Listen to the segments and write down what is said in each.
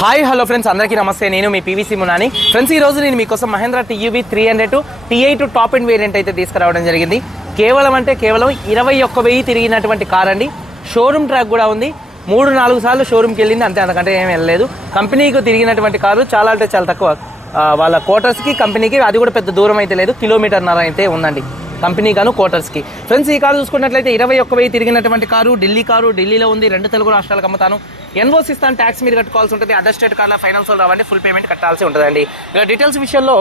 Hi hello friends, అందరికీ నమస్తే. నేను మీ పీవీసీ మునాని. ఫ్రెండ్స్, ఈ రోజు నేను మీకోసం Mahindra TUV 300 T8 top end variant అయితే తీసుకురావడం జరిగింది. కేవలం 21,000 తిరిగినటువంటి కార్ అండి. షోరూమ్ ట్రాక్ కూడా ఉంది. 3-4 సార్లు షోరూమ్కి వెళ్ళింది, అంతే, అంతకంటే ఏం వెళ్ళలేదు. కంపెనీకి తిరిగినటువంటి కారు చాలా అంటే చాలా తక్కువ. వాళ్ళ క్వార్టర్స్కి కంపెనీకి అది కూడా పెద్ద దూరం అయితే లేదు, 1.5 కిలోమీటర్ అయితే ఉందండి కంపెనీ గాను క్వార్టర్స్కి. ఫ్రెండ్స్, ఈ కారు చూసుకున్నట్లయితే 21,000 తిరిగినటువంటి కారు. ఢిల్లీ కారు, ఢిల్లీలో ఉంది. 2 తెలుగు రాష్ట్రాలకు అమ్ముతాను. ఎన్ఓసి ఇస్తాను, ట్యాక్స్ మీరు కట్టుకోవాల్సి ఉంటుంది. అదర్ స్టేట్ కార్ల ఫైనాన్స్ రావండి, ఫుల్ పేమెంట్ కట్టాల్సి ఉంటుందండి. ఇక డీటెయిల్స్ విషయంలో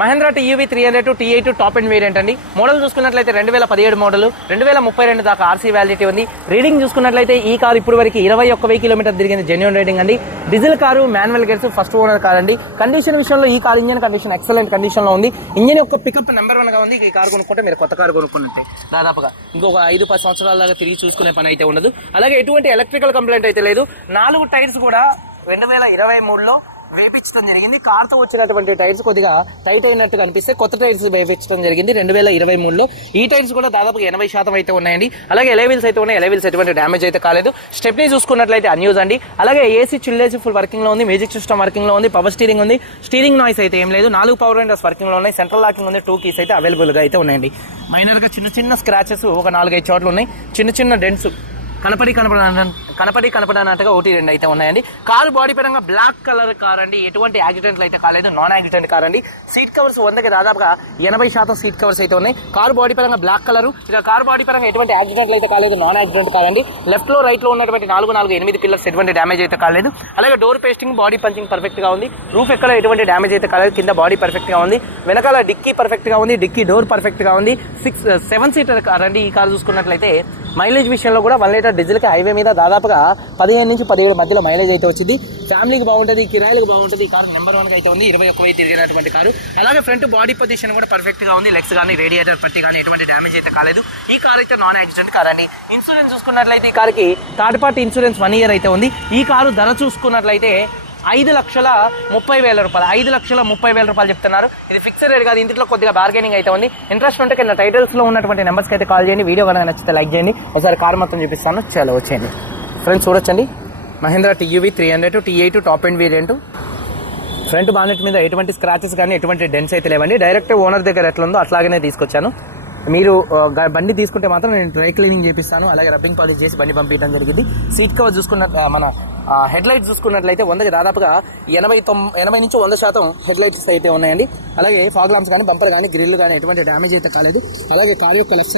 Mahindra TUV 300 T8 top end variant అండి. మోడల్ చూసుకున్నట్లయితే 2017 మోడల్, 2032 దాకా ఆర్సీ వ్యాలిడిటీ ఉంది. రీడింగ్ చూసుకున్నట్లయితే ఈ కారు ఇప్పుడు వరకు 21,000 కిలోమీటర్ తిరిగింది, జెన్యూన్ రీడింగ్ అండి. Diesel car, manual gears, first owner car అండి. కండిషన్ విషయంలో ఈ car engine condition excellent condition లో ఉంది. ఇంజన్ యొక్క పికప్ నెంబర్ 1 గా ఉంది. ఈ కార్ కొనుక్కుంటే మీరు కొత్త కారు కొనుక్కున్నట్టే. దాదాపుగా ఇంకొక 5-10 సంవత్సరాల దాకా తిరిగి చూసుకునే పని అయితే ఉండదు. అలాగే ఎటువంటి ఎలక్ట్రికల్ కంప్లైంట్ అయితే లేదు. 4 టైర్స్ కూడా 2023లో వేపించడం జరిగింది. కార్తో వచ్చినటువంటి టైర్స్ కొద్దిగా టైట్ అయినట్టు కనిపిస్తే కొత్త టైర్స్ వేపించడం జరిగింది 2023లో. ఈ టైర్స్ కూడా దాదాపుగా 80% అయితే ఉన్నాయండి. అలాగే ఎలైవిల్స్ అయితే ఉన్నాయి. ఎలైవిల్స్ ఎటువంటి డ్యామేజ్ అయితే కాలేదు. స్టెప్నీ చూసుకున్నట్లయితే అన్యూజ్ అండి. అలాగే ఏసీ చిల్లేసి ఫుల్ వర్కింగ్ లో ఉంది. మ్యూజిక్ సిస్టమ్ వర్కింగ్ లో ఉంది. పవర్ స్టీరింగ్ ఉంది. స్టీరింగ్ నాయిస్ అయితే ఏం లేదు. 4 పవర్ విండోస్ వర్కింగ్ లో ఉన్నాయి. సెంట్రల్ లాకింగ్ ఉంది. 2 కీస్ అయితే అవైలబుల్ గా అయితే ఉన్నాయండి. మైనర్ గా చిన్న స్క్రాచెస్ ఒక 4-5 చోట్ల ఉన్నాయి. చిన్న డెంట్స్ కనపడనట్టుగా 1-2 అయితే ఉన్నాయండి. కారు బాడీ పరంగా బ్లాక్ కలర్ కార్ అండి. ఎటువంటి యాక్సిడెంట్లు అయితే కాలేదు. నాన్ యాక్సిడెంట్ కార్ అండి. సీట్ కవర్స్ 100కి దాదాపుగా 80% సీట్ కవర్స్ అయితే ఉన్నాయి. కారు బాడీ పరంగా బ్లాక్ కలర్. ఇక కారు బాడీ పరంగా ఎటువంటి యాక్సిడెంట్లు అయితే కాలేదు. నాన్ యాక్సిడెంట్ కార్ అండి. లెఫ్ట్ లో రైట్ లో ఉన్నటువంటి 4-8 పిల్లర్స్ ఎటువంటి డ్యామేజ్ అయితే కాలేదు. అలాగే door pasting, body punching perfect గా ఉంది. రూఫ్ ఎక్కడ ఎటువంటి డ్యామేజ్ అయితే కాలేదు. కింద బాడీ పర్ఫెక్ట్ గా ఉంది. వెనకాల డిక్కీ పర్ఫెక్ట్ గా ఉంది. డిక్కీ డోర్ పర్ఫెక్ట్ గా ఉంది. 7 సీటర్ కార్ అండి. ఈ కార్ చూసుకున్నట్లయితే మైలేజ్ విషయంలో కూడా 1 లీటర్ డీజిల్ కి హైవే మీద దాదాపుగా 15 నుంచి 17 మధ్యలో మైలేజ్ అయితే వచ్చింది. ఫ్యామిలీకి బాగుంటుంది, కిరాయిలకు బాగుంటుంది. ఈ కారు నెంబర్ 1 అయితే ఉంది. 21,000 తిరిగినటువంటి కారు. అలాగే ఫ్రంట్ బాడీ పొజిషన్ కూడా పర్ఫెక్ట్ గా ఉంది. లెగ్స్ కానీ రేడియేటర్ పట్టి కానీ ఎటువంటి డ్యామేజ్ అయితే కాలేదు. ఈ కార్ అయితే నాన్ యాక్సిడెంట్ కార్ అండి. ఇన్సూరెన్స్ చూసుకున్నట్లయితే ఈ కార్కి థర్డ్ పార్టీ ఇన్సూరెన్స్ 1 ఇయర్ అయితే ఉంది. ఈ కారు ధర చూసుకున్నట్లయితే 5,30,000 రూపాయలు. 5,30,000 రూపాయలు చెప్తున్నారు. ఇది ఫిక్స్డ్ రేట్ కాదు. ఇంట్లో కొద్దిగా బార్గెనింగ్ అయితే ఉంది. ఇంట్రెస్ట్ ఉంటే కింద టైటిల్స్ లో ఉన్నటువంటి నెంబర్స్కి అయితే కాల్ చేయండి. వీడియో కనుక నచ్చితే లైక్ చేయండి. ఒకసారి కార్ మొత్తం చూపిస్తాను. చాలా వచ్చేయండి ఫ్రెండ్స్, చూడొచ్చండి. Mahindra TUV 300 T8 top end variant. Front bonnet మీద ఎటువంటి స్క్రాచెస్ కానీ ఎటువంటి డెన్స్ అయితే లేవండి. డైరెక్ట్ ఓనర్ దగ్గర ఎట్లా ఉందో అట్లాగనే తీసుకొచ్చాను. మీరు బండి తీసుకుంటే మాత్రం నేను డ్రై క్లీనింగ్ చేపిస్తాను. అలాగే రబ్బింగ్ పాలిష్ చేసి బండి పంపించడం జరిగింది. సీట్ కవర్ చూసుకున్న మన హెడ్ లైట్స్ చూసుకున్నట్లయితే 100కి దాదాపుగా 80 నుంచి 100% హెడ్ లైట్స్ అయితే ఉన్నాయండి. అలాగే ఫాగ్ లాంప్స్ కానీ, బంపర్ కానీ, గ్రిల్ కానీ ఎటువంటి డ్యామేజ్ అయితే కాలేదు. అలాగే కార్ యొక్క లెఫ్ట్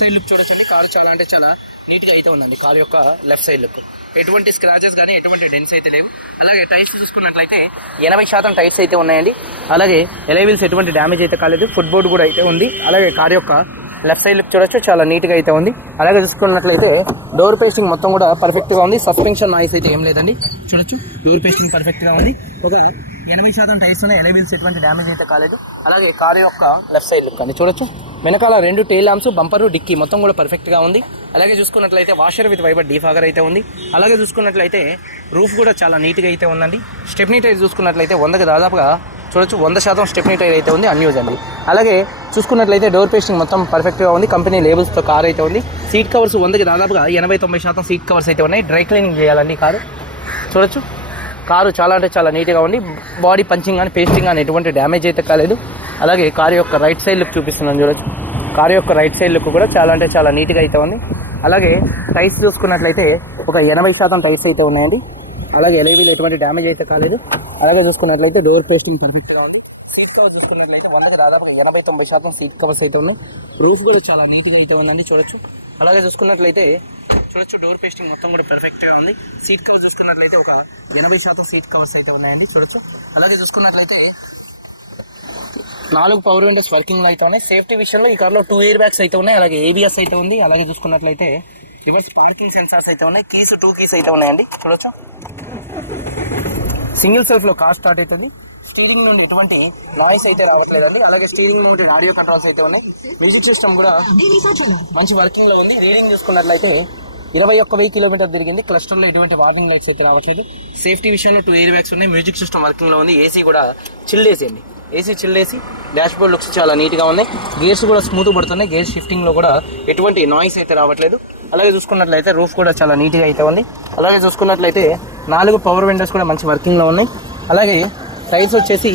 సైడ్ లుక్ చూడొచ్చండి. కారు చాలా అంటే చాలా నీట్గా అయితే ఉందండి. కారు యొక్క లెఫ్ట్ సైడ్ లుక్ ఎటువంటి స్క్రాచెస్ కానీ ఎటువంటి డెన్స్ అయితే లేవు. అలాగే టైర్స్ చూసుకున్నట్లయితే 80% టైర్స్ అయితే ఉన్నాయండి. అలాగే ఎలైవిల్స్ ఎటువంటి డ్యామేజ్ అయితే కాలేదు. ఫుట్ బోర్డ్ కూడా అయితే ఉంది. అలాగే కార్ యొక్క లెఫ్ట్ సైడ్ లుక్ చూడొచ్చు, చాలా నీట్గా అయితే ఉంది. అలాగే చూసుకున్నట్లయితే డోర్ పేస్టింగ్ మొత్తం కూడా పర్ఫెక్ట్గా ఉంది. సస్పెన్షన్ నాయిస్ అయితే ఏం లేదండి. చూడొచ్చు, డోర్ పేస్టింగ్ పర్ఫెక్ట్గా ఉంది. ఒక 80% టైర్స్ ఉన్నాయి. ఎలైవిల్స్ ఎటువంటి డ్యామేజ్ అయితే కాలేదు. అలాగే కార్ యొక్క లెఫ్ట్ సైడ్ లుక్ అండి. చూడొచ్చు, వెనకాల 2 టెయిల్ ల్యాంప్స్, బంపరు, డిక్కీ మొత్తం కూడా పర్ఫెక్ట్గా ఉంది. అలాగే చూసుకున్నట్లయితే వాషర్ విత్ వైబర్ డీఫాగర్ అయితే ఉంది. అలాగే చూసుకున్నట్లయితే రూఫ్ కూడా చాలా నీట్గా అయితే ఉందండి. స్టెప్నీ టైర్ చూసుకున్నట్లయితే 100కి దాదాపుగా చూడొచ్చు 100% స్టెప్నీ టైర్ అయితే ఉంది. అన్యూజ్ అండి. అలాగే చూసుకున్నట్లయితే డోర్ పేస్టింగ్ మొత్తం పర్ఫెక్ట్గా ఉంది. కంపెనీ లేబుల్స్తో కార్ అయితే ఉంది. సీట్ కవర్స్ 100కి దాదాపుగా 80-90% సీట్ కవర్స్ అయితే ఉన్నాయి. డ్రై క్లీనింగ్ చేయాలండి కారు. చూడొచ్చు, కారు చాలా అంటే చాలా నీట్గా ఉంది. బాడీ పంచింగ్ కానీ, పేస్టింగ్ కానీ ఎటువంటి డ్యామేజ్ అయితే కాలేదు. అలాగే కారు యొక్క రైట్ సైడ్ లుక్ చూపిస్తున్నాను. చూడొచ్చు, కారు యొక్క రైట్ సైడ్ లుక్ కూడా చాలా అంటే చాలా నీట్గా అయితే ఉంది. అలాగే టైర్స్ చూసుకున్నట్లయితే ఒక 80% టైర్స్ అయితే ఉన్నాయండి. అలాగే ఎలైవీలు ఎటువంటి డ్యామేజ్ అయితే కాలేదు. అలాగే చూసుకున్నట్లయితే డోర్ పేస్టింగ్ పర్ఫెక్ట్గా ఉంది. సీట్ కవర్ చూసుకున్నట్లయితే 100కి దాదాపుగా 80-90% సీట్ కవర్స్ అయితే ఉన్నాయి. రూఫ్ కూడా చాలా నీట్గా అయితే ఉందండి. చూడొచ్చు, అలాగే చూసుకున్నట్లయితే చూడొచ్చు డోర్ పేస్టింగ్ మొత్తం కూడా పర్ఫెక్ట్గా ఉంది. సీట్ కవర్ చూసుకున్నట్లయితే ఒక 80% సీట్ కవర్స్ అయితే ఉన్నాయండి. చూడొచ్చు, అలాగే చూసుకున్నట్లయితే 4 పవర్ విండోస్ వర్కింగ్లో అయితే ఉన్నాయి. సేఫ్టీ విషయంలో ఈ కార్లో 2 ఎయిర్ బ్యాగ్స్ అయితే ఉన్నాయి. అలాగే ABS అయితే ఉంది. అలాగే చూసుకున్నట్లయితే రివర్స్ పార్కింగ్ సెన్సార్స్ అయితే ఉన్నాయి. 2 కీస్ అయితే ఉన్నాయండి. చూడొచ్చు, సింగిల్ సెల్ఫ్లో కార్ స్టార్ట్ అవుతుంది. స్టీరింగ్ నుండి ఎటువంటి నాయిస్ అయితే రావట్లేదండి. అలాగే స్టీరింగ్ నుండి ఆడియో కంట్రోల్స్ అయితే ఉన్నాయి. మ్యూజిక్ సిస్టమ్ కూడా మంచి వర్కింగ్లో ఉంది. రీడింగ్ చూసుకున్నట్లయితే 21,000 కిలోమీటర్ తిరిగింది. క్లస్టర్లో ఎటువంటి వార్నింగ్ లైట్స్ అయితే రావట్లేదు. సేఫ్టీ విషయంలో 2 ఎయిర్ బ్యాగ్స్ ఉన్నాయి. మ్యూజిక్ సిస్టమ్ వర్కింగ్లో ఉంది. ఏసీ కూడా చిల్లేసి అండి. ఏసీ చిల్లేసి డాష్ బోర్డ్ లుక్స్ చాలా నీట్గా ఉన్నాయి. గేర్స్ కూడా స్మూత్ పడుతున్నాయి. గేర్ షిఫ్టింగ్లో కూడా ఎటువంటి నాయిస్ అయితే రావట్లేదు. అలాగే చూసుకున్నట్లయితే రూఫ్ కూడా చాలా నీట్గా అయితే ఉంది. అలాగే చూసుకున్నట్లయితే 4 పవర్ విండోస్ కూడా మంచి వర్కింగ్లో ఉన్నాయి. అలాగే టైర్స్ వచ్చేసి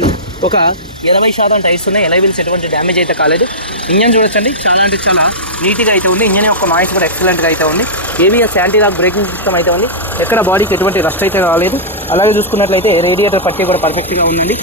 ఒక 20% టైర్స్ ఉన్నాయి. ఎలైవిల్స్ ఎటువంటి డ్యామేజ్ అయితే కాలేదు. ఇంజన్ చూడొచ్చండి, చాలా అంటే చాలా నీట్గా అయితే ఉంది. ఇంజన్ యొక్క నాయిస్ కూడా ఎక్సలెంట్గా అయితే ఉంది. ABS anti lock braking system అయితే ఉంది. ఎక్కడ బాడీకి ఎటువంటి రస్ట్ అయితే రాలేదు. అలాగే చూసుకున్నట్లయితే రేడియేటర్ పట్టి కూడా పర్ఫెక్ట్గా ఉందండి.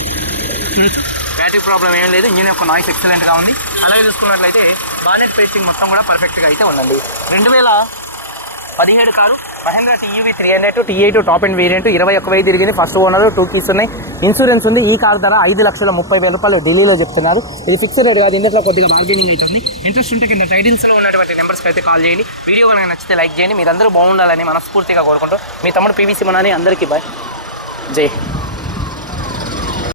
బ్యాటరీ ప్రాబ్లం ఏం లేదు. ఇంజన్ యొక్క నాయిస్ ఎక్సలెంట్గా ఉంది. అలాగే చూసుకున్నట్లయితే బానెట్ పేస్టింగ్ మొత్తం కూడా పర్ఫెక్ట్గా అయితే ఉందండి. 2017 car Mahindra TUV 300 T8 top end variant 21,000 తిరిగింది. ఫస్ట్ ఓనర్, 2 కీస్ ఉన్నాయి, ఇన్సూరెన్స్ ఉంది. ఈ కారు ధర 5,30,000 రూపాయలు ఢిల్లీలో చెప్తున్నారు. ఇది ఫిక్స్డ్ రేట్ కాదు, ఇందులో కొద్దిగా బార్గెనింగ్ అవుతుంది. ఇంట్రెస్ట్ ఉంటే కింద టైటిల్స్లో ఉన్నటువంటి నెంబర్స్కి అయితే కాల్ చేయండి. వీడియో కనుక నచ్చితే లైక్ చేయండి. మీరందరూ బాగుండాలని మనస్ఫూర్తిగా కోరుకుంటూ మీ తమ్ముడు పీవీసీ మనని అందరికీ బాయ్. జై